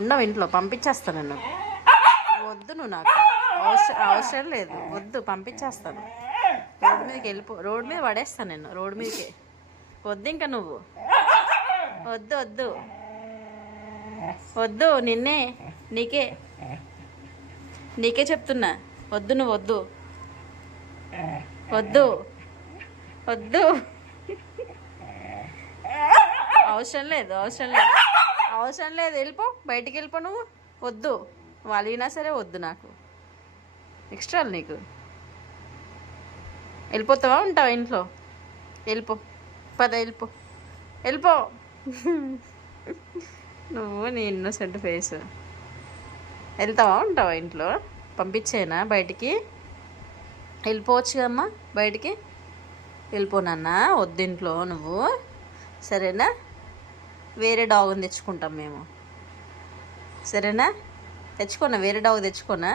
ఉండవు ఇంట్లో, పంపించేస్తాను నేను. వద్దు నువ్వు, నాకు అవసరం లేదు, వద్దు, పంపించేస్తాను. రోడ్డు మీదకి వెళ్ళిపో, రోడ్డు మీద పడేస్తాను నేను, రోడ్డు మీదకి. వద్దు ఇంకా నువ్వు, వద్దు వద్దు వద్దు, నిన్నే, నీకే నీకే చెప్తున్నా, వద్దు, నువ్వు వద్దు, వద్దు వద్దు, అవసరం లేదు, అవసరం లేదు, అవసరం లేదు, వెళ్ళిపో, బయటికి వెళ్ళిపో నువ్వు. వద్దు, వాళ్ళు అయినా సరే వద్దు నాకు. ఎక్స్ట్రా నీకు. వెళ్ళిపోతావా, ఉంటావా ఇంట్లో? వెళ్ళిపో, పద, వెళ్ళిపో, వెళ్ళిపో. నువ్వు నీ ఇన్నోసెంట్ ఫేస్. వెళ్తావా, ఉంటావా ఇంట్లో? పంపించేనా బయటికి? వెళ్ళిపోవచ్చు కదమ్మా బయటికి. వెళ్ళిపోనన్నా, వద్దు ఇంట్లో నువ్వు, సరేనా? వేరే డాగ్ని తెచ్చుకుంటాం మేము, సరేనా? తెచ్చుకోనా, వేరే డాగ్ తెచ్చుకోనా?